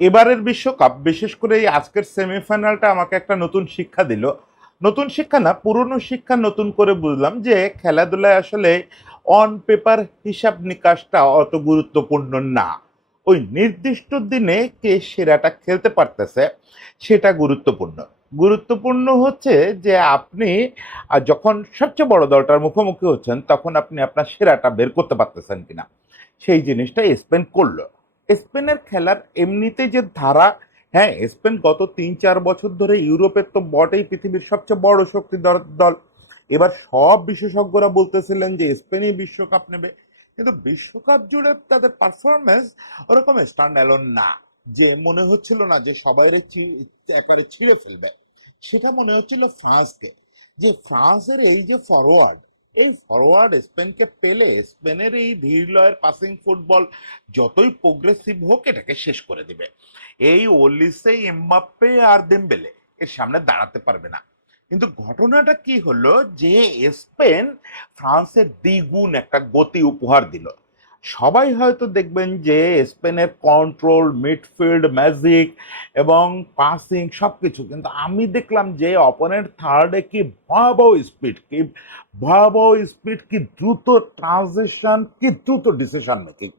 এবারের বিশ্বকাপ বিশেষ করে এই আজকের সেমিফাইনালটা আমাকে একটা নতুন শিক্ষা দিল। নতুন শিক্ষা না, পুরনো শিক্ষা নতুন করে বুঝলাম যে খেলাধুলায় আসলে অন পেপার হিসাব নিকাশটা অত গুরুত্বপূর্ণ না। ওই নির্দিষ্ট দিনে কে সেরাটা খেলতে পারতেছে সেটা গুরুত্বপূর্ণ। গুরুত্বপূর্ণ হচ্ছে যে আপনি যখন সবচেয়ে বড় দলটার মুখোমুখি হচ্ছেন তখন আপনি আপনার সেরাটা বের করতে পারতেছেন কিনা। সেই জিনিসটা স্পেন করলো। স্পেনের খেলার এমনিতে যে ধারা, হ্যাঁ স্পেন গত ৩-৪ বছর ধরে ইউরোপের তো বটেই পৃথিবীর সবচেয়ে বড় শক্তিধর দল। এবার সব বিশেষজ্ঞরা বলতেছিলেন যে স্পেনই বিশ্বকাপ নেবে, কিন্তু বিশ্বকাপ জুড়ে তাদের পারফরমেন্স ওরকম স্ট্যান্ড অ্যালোন না, যে মনে হচ্ছিল না যে সবাই একবারে ছিঁড়ে ফেলবে। সেটা মনে হচ্ছিল ফ্রান্সকে, যে ফ্রান্সের এই যে ফরওয়ার্ড, এই ফরওয়ার্ড স্পেনকে পেলে স্পেনের এই ধীর লয়ের পাসিং ফুটবল যতই প্রোগ্রেসিভ হোক এটাকে শেষ করে দিবে। এই ওলিসে, এমবাপ্পে আর দেমবেলে এর সামনে দাঁড়াতে পারবে না। কিন্তু ঘটনাটা কি হলো যে স্পেন ফ্রান্সের দ্বিগুণ একটা গতি উপহার দিল। সবাই হয়তো দেখবেন যে স্পেনের কন্ট্রোল, মিডফিল্ড, ম্যাজিক এবং পাসিং সবকিছু, কিন্তু আমি দেখলাম যে অপোনেন্ট থার্ডে কি ভয়াবহ স্পিড, কি ভয়াবহ স্পিড, কি দ্রুত ট্রানজিশন, কি দ্রুত ডিসিশন মেকিং।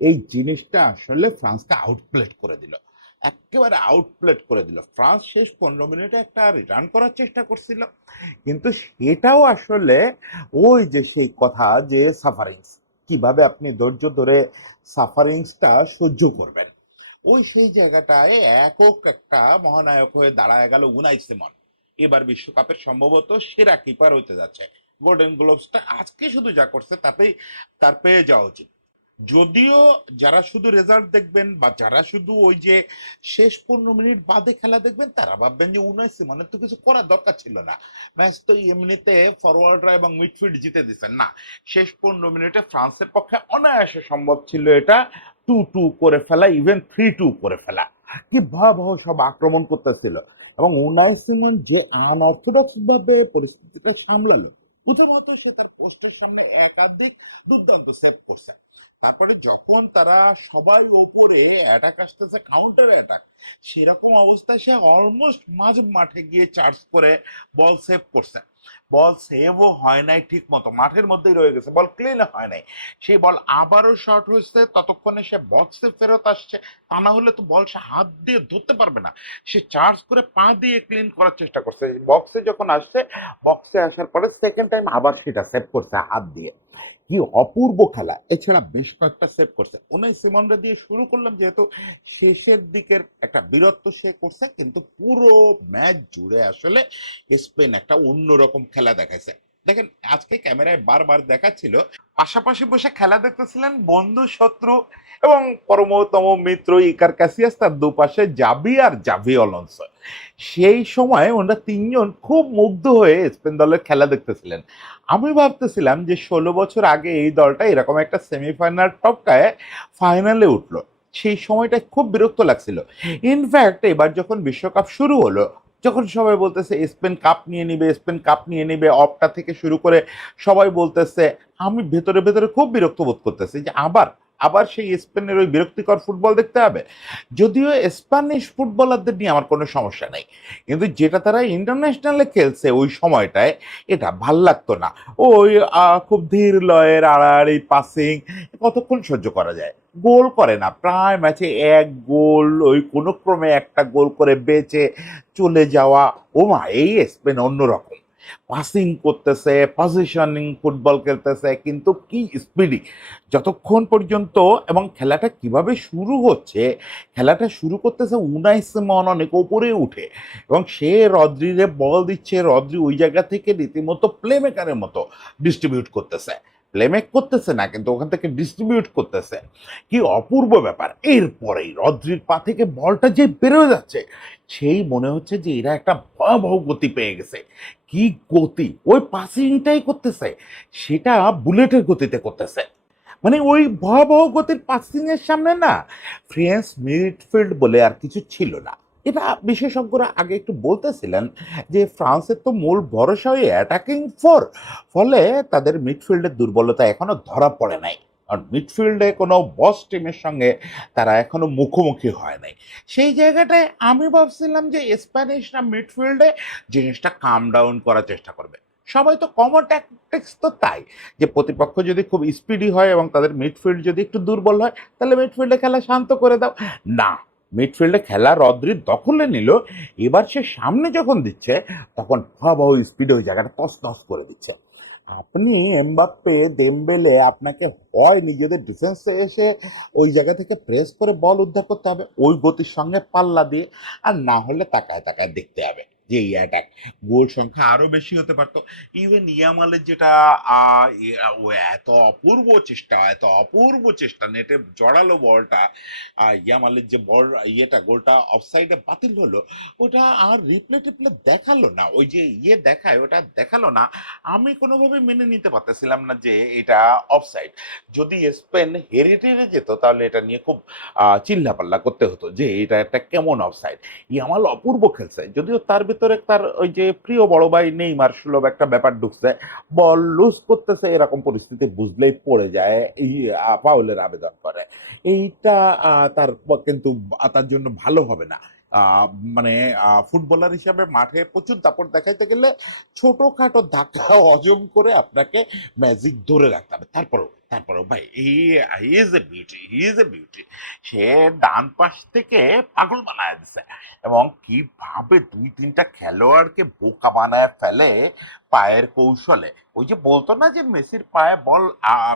এই জিনিসটা আসলে ফ্রান্সকে আউটপ্লেট করে দিল, একেবারে আউটপ্লেট করে দিল। ফ্রান্স শেষ 15 মিনিটে একটা রিটার্ন করার চেষ্টা করছিল, কিন্তু সেটাও আসলে ওই যে সেই কথা যে সাফারিংস, কিভাবে আপনি ধৈর্য ধরে সাফারিংসটা সহ্য করবেন, ওই সেই জায়গাটায় একক একটা মহানায়ক হয়ে দাঁড়ায় গেল উনাই সিমন। এবার বিশ্বকাপের সম্ভবত সেরা কিপার হতে যাচ্ছে। গোল্ডেন গ্লোভসটা আজকে শুধু যা করছে তাতেই তার পেয়ে যাওয়া উচিত। যদিও যারা শুধু রেজাল্ট দেখবেন বা যারা শুধু ওই যে শেষ 15 মিনিট বাদে খেলা দেখবেন তারা ভাববেন যে উনাই সিমনের তো কিছু করার দরকার ছিল না, ম্যাচ তো এমনিতে ফরওয়ার্ডরা এবং মিডফিল্ড জিতে দিচ্ছেন না। শেষ 15 মিনিটে ফ্রান্সের পক্ষে অনায়াসে সম্ভব ছিল এটা 2-2 করে ফেলা, ইভেন 3-2 করে ফেলা। কি ভয়াবহ সব আক্রমণ করতেছিল, এবং উনাই সিমন যে আনঅর্থোডক্স ভাবে পরিস্থিতিটা সামলালো। প্রথমত সে তার পোস্টের সামনে একাধিক দুর্দান্ত সেভ করছে। তারপরে যখন তারা সবাই ওপরে অ্যাটাক আসতেছে, কাউন্টার অ্যাটাক, সেরকম অবস্থায় সে অলমোস্ট মাঝ মাঠে গিয়ে চার্জ করে বল সেভ করছে। বল সেভও হয় নাই ঠিক মতো, মাঠের মধ্যেই রয়ে গেছে, বল ক্লিন হয় নাই। সেই বল আবারও শর্ট হয়েছে, ততক্ষণে সে বক্সে ফেরত আসছে। তা না হলে তো বল সে হাত দিয়ে ধরতে পারবে না। সে চার্জ করে পা দিয়ে ক্লিন করার চেষ্টা করছে, বক্সে যখন আসছে, বক্সে আসার পরে সেকেন্ড টাইম আবার সেটা সেভ করছে হাত দিয়ে। কি অপূর্ব খেলা! এছাড়া বেশ কয়েকটা সেভ করছে। উনাই সিমনরা দিয়ে শুরু করলাম যেহেতু শেষের দিকের একটা বীরত্ব সে করছে, কিন্তু পুরো ম্যাচ জুড়ে আসলে স্পেন একটা অন্যরকম খেলা দেখাইছে। দেখেন আজকে ক্যামেরায় বারবার দেখাচ্ছিল, পাশাপাশি বসে খেলা দেখতেছিলেন বন্ধু, শত্রু এবং পরমতম মিত্র ইকার ক্যাসিয়াস, তার দুপাশে জাবি আর জাভি অলonso। সেই সময় ওনারা তিনজন খুব মুগ্ধ হয়ে স্পেন দলের খেলা দেখতেছিলেন। আমি ভাবতেছিলাম যে 16 বছর আগে এই দলটা এরকম একটা সেমিফাইনাল টপকায় ফাইনালে উঠলো, সেই সময়টা খুব বিরক্ত লাগছিল। ইনফ্যাক্ট এবার যখন বিশ্বকাপ শুরু হলো, যখন সবাই বলতেছে স্পেন কাপ নিয়ে নিবে, স্পেন কাপ নিয়ে নিবে, অপটা থেকে শুরু করে সবাই বলতেছে, আমি ভেতরে ভেতরে খুব বিরক্ত বোধ করতেছি যে আবার আবার সেই স্পেনের ওই বিরক্তিকর ফুটবল দেখতে হবে। যদিও স্প্যানিশ ফুটবলারদের নিয়ে আমার কোনো সমস্যা নেই, কিন্তু যেটা তারা ইন্টারন্যাশনালে খেলছে ওই সময়টায় এটা ভাল লাগতো না। ওই খুব ধীর লয়ের আড়াআড়ি পাসিং কতক্ষণ সহ্য করা যায়। গোল করে না, প্রায় ম্যাচে এক গোল, ওই কোনো ক্রমে একটা গোল করে বেঁচে চলে যাওয়া। ও মা, এই স্পেন অন্যরকম পাসিং করতেছে, পজিশনিং ফুটবল খেলতেছে, কিন্তু কি স্পিডি যতক্ষণ পর্যন্ত। এবং খেলাটা কিভাবে শুরু হচ্ছে, খেলাটা শুরু করতেছে উনাই সিমন অনেক ওপরে উঠে, এবং সে রদ্রিরে বল দিচ্ছে, রদ্রি ওই জায়গা থেকে রীতিমতো প্লে মেকারের মতো ডিস্ট্রিবিউট করতেছে। প্লেমেক করতেছে না, কিন্তু ওখান থেকে ডিস্ট্রিবিউট করতেছে। কি অপূর্ব ব্যাপার! এরপরেই রদ্রির পা থেকে বলটা যে বেরোয় যাচ্ছে, সেই মনে হচ্ছে যে এরা একটা ভয়াবহ গতি পেয়ে গেছে। কি গতি! ওই পাসিংটাই করতেছে, সেটা বুলেটের গতিতে করতেছে। মানে ওই ভয়াবহ গতির পাসিং এর সামনে না ফ্রেঞ্চ মিডফিল্ড বলে আর কিছু ছিল না। এটা বিশেষজ্ঞরা আগে একটু বলতেছিলেন যে ফ্রান্সের তো মূল ভরসা ওই অ্যাটাকিং ফোর, ফলে তাদের মিডফিল্ডের দুর্বলতা এখনো ধরা পড়ে নাই। আর মিডফিল্ডে কোনো বস টিমের সঙ্গে তারা এখনো মুখোমুখি হয় নাই। সেই জায়গাটায় আমি ভাবছিলাম যে স্প্যানিশরা মিডফিল্ডে জিনিসটা কাম ডাউন করার চেষ্টা করবে। সবাই তো কমন ট্যাকটিক্স তো তাই, যে প্রতিপক্ষ যদি খুব স্পিডি হয় এবং তাদের মিডফিল্ড যদি একটু দুর্বল হয় তাহলে মিডফিল্ডে খেলা শান্ত করে দাও। না, মিডফিল্ডে খেলা রদ্রি দখলে নিল। এবার সে সামনে যখন দিচ্ছে তখন ভয়াবহ স্পিডে ওই জায়গাটা তছনছ করে দিচ্ছে। আপনি এমবাপ্পে, দেমবেলে, আপনাকে হয় নিজেদের ডিফেন্সে এসে ওই জায়গা থেকে প্রেস করে বল উদ্ধার করতে হবে ওই গতির সঙ্গে পাল্লা দিয়ে, আর না হলে তাকায় তাকায় দেখতে হবে যে এই অ্যাটাক গোল সংখ্যা আরো বেশি হতে পারতো। ইভেন ইয়ামালের যেটা ও এত অপূর্ব চেষ্টা নেটে জড়ালো বলটা, ইয়ামালের যে বল গোলটা অফসাইডে বাতিল হলো, ওটা আর রিপ্লে টিপ্লে দেখালো না, ওই যে দেখায় ওটা দেখালো না। আমি কোনোভাবে মেনে নিতে পারতেছিলাম না যে এটা অফসাইড। যদি স্পেন হেরে টেরে যেত তাহলে এটা নিয়ে খুব চিল্লাপাল্লা করতে হতো যে এটা একটা কেমন অফসাইড। ইয়ামাল অপূর্ব খেলছে, যদিও তার ভিতরে তার ওই যে প্রিয় বড় ভাই নেইমার সুলভ একটা ব্যাপার ঢুকছে, বল লুজ করতেছে এরকম পরিস্থিতি বুঝলেই পড়ে যায়, এই ফাউলের আবেদন করে। এইটা তার কিন্তু তার জন্য ভালো হবে না। আহ, মানে ফুটবলার হিসাবে মাঠে প্রচুর দাপট দেখাইতে গেলে ছোটখাটো ধাক্কা হজম করে আপনাকে ম্যাজিক ধরে রাখতে হবে। তারপরও ভাই he is a beauty, he is a beauty. সে ডান পাশ থেকে পাগল বানায় দিছে এবং কিভাবে দুই তিনটা খেলোয়াড়কে বোকা বানায় ফেলে পায়ের কৌশলে। ওই যে বলতো না যে মেসির পায়ে বল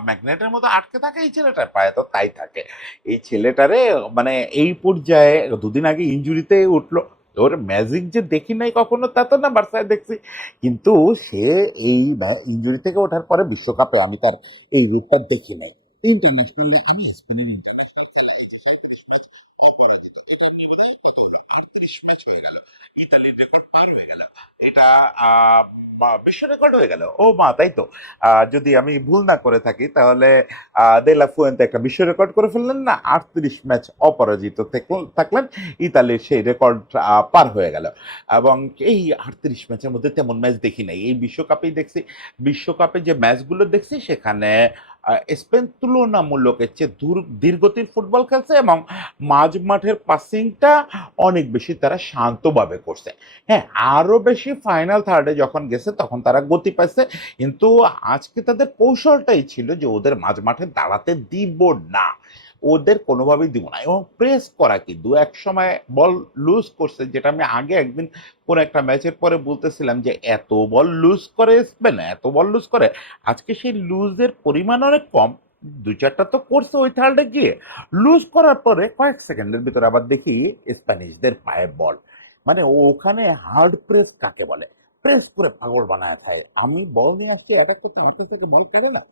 ম্যাগনেটের মতো আটকে থাকে, এই ছেলেটার পায়ে তো তাই থাকে। এই ছেলেটারে মানে এই পর্যায়ে দুদিন আগে ইনজুরিতে উঠলো। ওর ম্যাজিক যে দেখি নাই কখনো তা তো না, বার্সায় দেখছি, কিন্তু সে এই ইনজুরি থেকে ওঠার পরে বিশ্বকাপে আমি তার এই রূপটা দেখি নাই। ইন্টারন্যাশনাল আমি স্পেনের ইন্টারন্যাশনাল খেলা হয়েছে 38 ম্যাচ হয়ে গেল, ইতালির রেকর্ড পার হয়ে গেল। এটা বিশ্ব রেকর্ড হয়ে গেল। ও মা, তাই তো। যদি আমি ভুল না করে থাকি তাহলে দেলা ফুয়েন্তে একটা বিশ্ব রেকর্ড করে ফেললেন না, 38 ম্যাচ অপরাজিত থাকলেন, ইতালির সেই রেকর্ড পার হয়ে গেল। এবং এই 38 ম্যাচের মধ্যে তেমন ম্যাচ দেখি নাই, এই বিশ্বকাপেই দেখছি। বিশ্বকাপে যে ম্যাচগুলো দেখছি সেখানে স্পেন তুলনামূলক এর চেয়ে ধীরগতির ফুটবল খেলছে এবং মাঝ মাঠের পাসিংটা অনেক বেশি তারা শান্তভাবে করছে। হ্যাঁ, আরো বেশি ফাইনাল থার্ডে যখন গেছে তখন তারা গতি পাইছে, কিন্তু আজকে তাদের কৌশলটাই ছিল যে ওদের মাঝ মাঠে দাঁড়াতে দিব না, ওদের কোনোভাবেই দিব না। এবং প্রেস করা কি দু এক সময় বল লুজ করছে, যেটা আমি আগে একদিন কোন একটা ম্যাচের পরে বলতেছিলাম যে এত বল লুজ করে স্পেন, এত বল লুজ করে। আজকে সেই লুজের পরিমাণ অনেক কম, দু চারটা তো করছে ওই থার্ডে গিয়ে। লুজ করার পরে কয়েক সেকেন্ডের ভিতরে আবার দেখি স্প্যানিশদের পায়ে বল। মানে ওখানে হার্ড প্রেস কাকে বলে, প্রেস করে পাগল বানায় থাকে। আমি বল নিয়ে আসছি অ্যাটাক করতে, আমার কাছ থেকে বল কেড়ে না।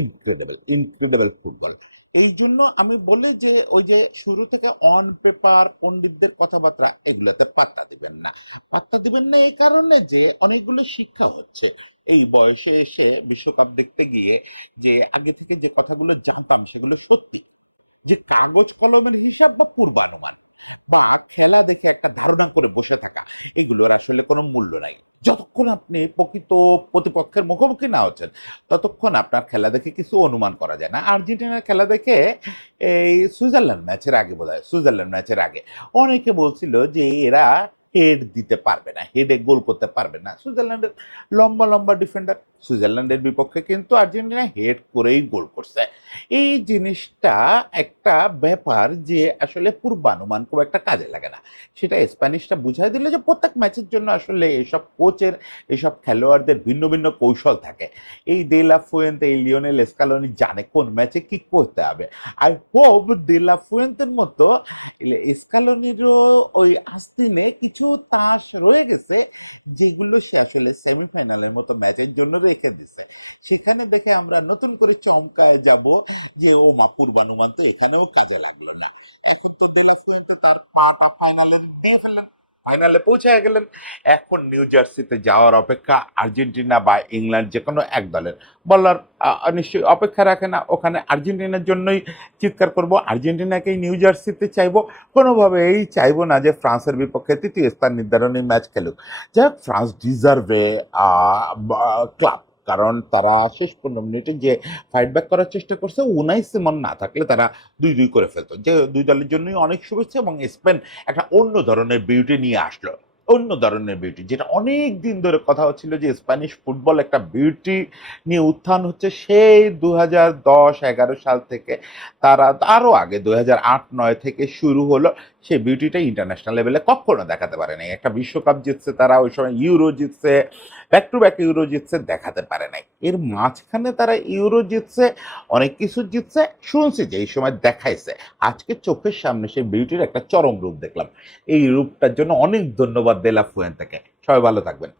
Incredible, incredible football. এই জন্য আমি বলি যে ওই যে শুরু থেকে অন পেপার পণ্ডিতদের কথাবার্তা এগুলোতে পাত্তা দিবেন না। পাত্তা দিবেন না এই কারণে যে অনেকগুলো শিক্ষা হচ্ছে এই বয়সে এসে বিশ্বকাপ দেখতে গিয়ে, যে আগে থেকে যে কথাগুলো জানতাম সেগুলো সত্যি, যে কাগজ কলমের হিসাব বা পূর্বানুমান বা খেলা দেখে একটা ধারণা করে বসে থাকা, এগুলোর আসলে কোনো মূল্য নাই। যখন আপনি প্রকৃত প্রতিপক্ষের মুখোমুখি মারবেন ততক্ষণ আপনার খেলা দেখে কিছু অনুমান করা যায়। আর্জেন্টিনা খেলা দেখে এই সুইজারল্যান্ড ম্যাচের আগে সুইজারল্যান্ড ম্যাচের আগে অনেকে বলছিল যে এরা হেড দিতে পারবে না, হেডে গোল করতে পারবে না। সুইজারল্যান্ডের লম্বা লম্বা ডিফেন্ডার, সুইজারল্যান্ডের বিপক্ষে কিন্তু আর্জেন্টিনা হেড করে গোল করছে। এই জিনিসটা একটা ব্যাপার যে আসলে পূর্বানুমান খুব একটা কাজে লাগে না। সেটা স্প্যানিশরা বুঝা গেল যে প্রত্যেক ম্যাচের জন্য আসলে এইসব কোচের, এইসব খেলোয়াড়দের ভিন্ন ভিন্ন কৌশল থাকে। এই ডেলা ফুয়েন্তে, এই লিওনেল স্কালোনি জানে কোন ম্যাচে কি করতে হবে। আর খুব ডেলা ফুয়েন্তের মতো স্কালোনিরও ওই আস্তিনে কিছু তাস রয়ে গেছে যেগুলো সে আসলে সেমিফাইনালের মতো ম্যাচের জন্য রেখে দিছে। সেখানে দেখে আমরা নতুন করে চমকায় যাব যে ও মা, পূর্বানুমান তো এখানেও কাজে লাগলো না। এখন তো দেলা ফুয়েন্তে তার পাটা ফাইনালে দিয়ে ফেললেন, ফাইনালে পৌঁছে গেলেন। এখন নিউ জার্সিতে যাওয়ার অপেক্ষা আর্জেন্টিনা বা ইংল্যান্ড যে কোনো এক দলের। বলার নিশ্চয়ই অপেক্ষা রাখে না, ওখানে আর্জেন্টিনার জন্যই চিৎকার করব, আর্জেন্টিনাকেই নিউ জার্সিতে চাইবো। কোনোভাবেই চাইবো না যে ফ্রান্সের বিপক্ষে তৃতীয় স্থান নির্ধারণী ম্যাচ খেলুক। যাই হোক, ফ্রান্স ডিজার্ভে ক্লাব, কারণ তারা শেষ 15 মিনিটে যে ফাইট ব্যাক করার চেষ্টা করছে, উনাই সিমন না থাকলে তারা 2-2 করে ফেলতো। যে দুই দলের জন্যই অনেক শুভেচ্ছা, এবং স্পেন একটা অন্য ধরনের বিউটি নিয়ে আসলো, অন্য ধরনের বিউটি, যেটা অনেক দিন ধরে কথা হচ্ছিল যে স্প্যানিশ ফুটবল একটা বিউটি নিয়ে উত্থান হচ্ছে সেই 2010-11 সাল থেকে। তারা আরও আগে 2008-9 থেকে শুরু হলো। সেই বিউটিটা ইন্টারন্যাশনাল লেভেলে কখনো দেখাতে পারে নাই। একটা বিশ্বকাপ জিতছে তারা, ওই সময় ইউরো জিতছে, ব্যাক টু ব্যাক ইউরো জিতছে, দেখাতে পারে নাই। এর মাঝখানে তারা ইউরো জিতছে, অনেক কিছু জিতছে, শুনছি যে এই সময় দেখাইছে। আজকে চোখের সামনে সেই বিউটির একটা চরম রূপ দেখলাম। এই রূপটার জন্য অনেক ধন্যবাদ দেলা ফুয়েন্তেকে। সবাই ভালো থাকবেন।